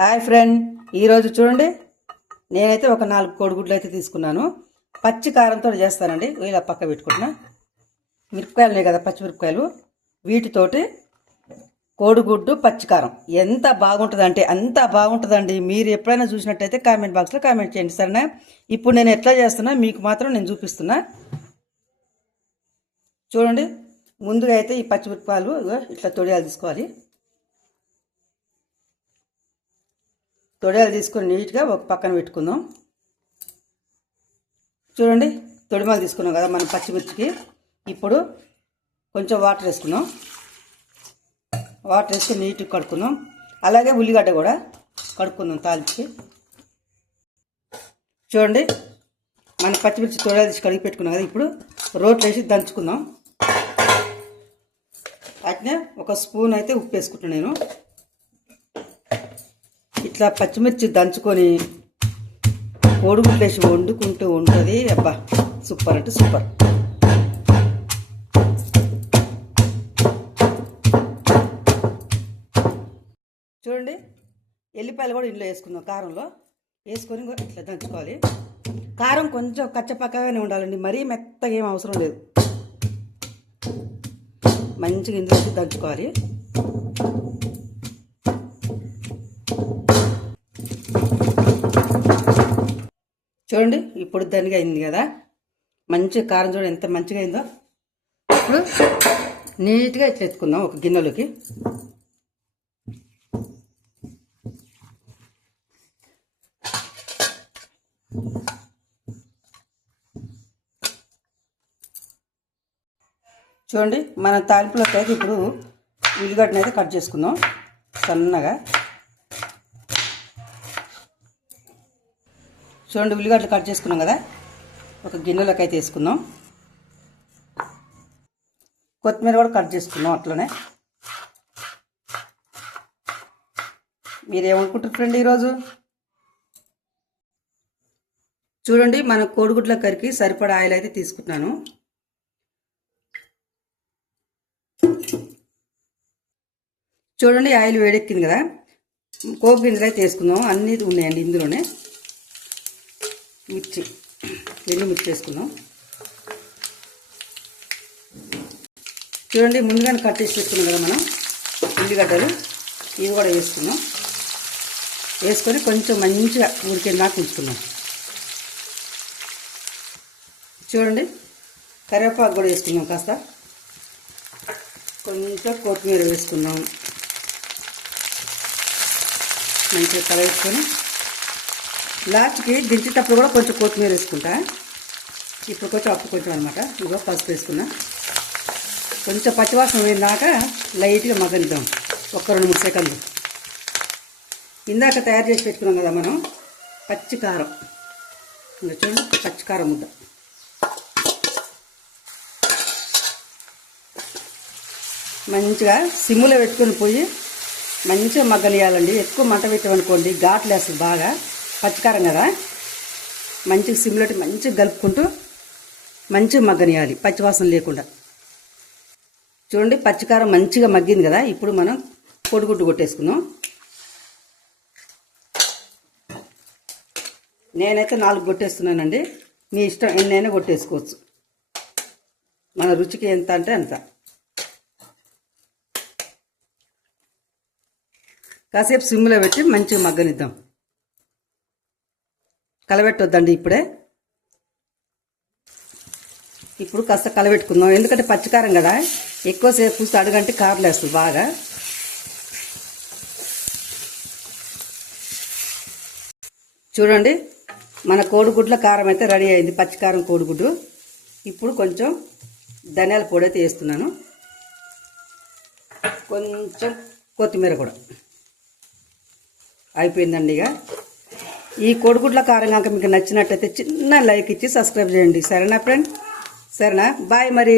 Hi friend, ఈరోజు చూడండి నేనైతే ఒక 4 కోడిగుడ్లు అయితే తీసుకున్నాను. పచ్చి కారంతో చేస్తానండి. ఇలా పక్క పెట్టుకుంటున్నా. మిరపకాయలు ఉన్నాయి కదా, పచ్చిమిరపకాయలు, వీటితోటి కోడిగుడ్డు పచ్చికారం ఎంత బాగుంటుంది అంటే అంత బాగుంటుందండి. మీరు ఎప్పుడైనా చూసినట్టయితే కామెంట్ బాక్స్లో కామెంట్ చేయండి సరేనా. ఇప్పుడు నేను ఎట్లా చేస్తున్నా మీకు మాత్రం నేను చూపిస్తున్నా చూడండి. ముందుగా అయితే ఈ పచ్చిమిరపకాయలు ఇట్లా తొడియాలు తీసుకోవాలి. తొడియాలు తీసుకొని నీట్గా ఒక పక్కన పెట్టుకుందాం. చూడండి, తొడిమాలు తీసుకున్నాం కదా మనం పచ్చిమిర్చికి. ఇప్పుడు కొంచెం వాటర్ వేసుకుందాం. వాటర్ వేసుకొని నీట్గా కడుక్కుందాం. అలాగే ఉల్లిగడ్డ కూడా కడుక్కుందాం తాలించి. చూడండి, మన పచ్చిమిర్చి తొడియాలు తీసి కడిగి పెట్టుకున్నాం కదా. ఇప్పుడు రోట్లో వేసి దంచుకుందాం. అట్నే ఒక స్పూన్ అయితే ఉప్పు వేసుకుంటున్నాను నేను. ఇట్లా పచ్చిమిర్చి దంచుకొని కోడిగుడ్లు వేసి వండుకుంటూ ఉంటుంది. అబ్బా, సూపర్ అంటే సూపర్. చూడండి, ఎల్లిపాయలు కూడా ఇంట్లో వేసుకుందాం. కారంలో వేసుకొని ఇట్లా దంచుకోవాలి. కారం కొంచెం కచ్చపక్కగానే ఉండాలండి, మరీ మెత్తగా ఏం అవసరం లేదు. మంచిగా ఇందులో వేసి దంచుకోవాలి. చూడండి, ఇప్పుడు దానిగా అయింది కదా. మంచిగా కారం చూడండి ఎంత మంచిగా అయిందో. ఇప్పుడు నీట్గా ఇట్లా ఎత్తుకుందాం ఒక గిన్నెలోకి. చూడండి, మన తాలింపులోకి అయితే ఇప్పుడు ఉల్లిగడ్డను అయితే కట్ చేసుకుందాం సన్నగా. చూడండి, ఉల్లిగడ్డలు కట్ చేసుకున్నాం కదా, ఒక గిన్నెలోకి అయితే వేసుకుందాం. కొత్తిమీర కూడా కట్ చేసుకుందాం అట్లనే. మీరేమనుకుంటారు ఫ్రెండ్ ఈరోజు? చూడండి, మన కోడిగుడ్ల కరికి సరిపడా ఆయిల్ అయితే తీసుకుంటున్నాను. చూడండి, ఆయిల్ వేడెక్కింది కదా. పోపు గింజలు అయితే వేసుకుందాం. అన్నీ ఉన్నాయండి ఇందులోనే. మిర్చి, ఎండు మిర్చి వేసుకుందాం. చూడండి, ముందుగానే కట్ చేసి పెట్టుకున్నాం కదా మనం ఉల్లిగడ్డలు, ఇవి కూడా వేసుకుందాం. వేసుకొని కొంచెం మంచిగా ఉడికేదాకా ఉంచుకుందాం. చూడండి, కరివేపాకు కూడా వేసుకుందాం. కాస్త కొంచెం కొత్తిమీర వేసుకుందాం. మంచిగా కలవేసుకొని లాస్ట్కి దించేటప్పుడు కూడా కొంచెం కొత్తిమీర వేసుకుంటా. ఇప్పుడు కొంచెం అప్పు కొంచెం అనమాట. ఇదిగో పసుపు వేసుకున్నా. కొంచెం పచ్చివాసన పోయినాక లైట్గా మగ్గనిద్దాం ఒక 2-3 సెకండ్లు. ఇందాక తయారు చేసి పెట్టుకున్నాం కదా మనం పచ్చి కారం. ఇంకా చూడండి, పచ్చి కారం ముద్ద. మంచిగా సిమ్ములో పెట్టుకొని పోయి మంచిగా మగ్గనియాలండి. ఎక్కువ మంట పెట్టామనుకోండి ఘాట్లు వేస్తుంది బాగా. పచ్చికారం కదా, మంచిగా సిమ్లో మంచిగా కలుపుకుంటూ మంచిగా మగ్గనియాలి పచ్చివాసన లేకుండా. చూడండి, పచ్చికారం మంచిగా మగ్గింది కదా. ఇప్పుడు మనం కోడిగుడ్డు కొట్టేసుకుందాం. నేనైతే 4 కొట్టేస్తున్నానండి. మీ ఇష్టం ఎన్నైనా కొట్టేసుకోవచ్చు. మన రుచికి ఎంత అంటే అంత. కాసేపు సిమ్లో పెట్టి మంచిగా మగ్గనిద్దాం. కలబెట్టొద్దండి ఇప్పుడే. ఇప్పుడు కాస్త కలబెట్టుకుందాం. ఎందుకంటే పచ్చికారం కదా, ఎక్కువసేపు చూస్తే అడుగంటే కారం వేస్తుంది బాగా. చూడండి, మన కోడిగుడ్ల కారం అయితే రెడీ అయింది, పచ్చికారం కోడిగుడ్డు. ఇప్పుడు కొంచెం ధనియాల పొడి అయితే వేస్తున్నాను. కొంచెం కొత్తిమీర కూడా అయిపోయిందండి. ఇక ఈ కోడిగుడ్ల కారం కనుక మీకు నచ్చినట్టయితే చిన్న లైక్ ఇచ్చి సబ్స్క్రైబ్ చేయండి సరేనా ఫ్రెండ్. సరేనా, బాయ్ మరి.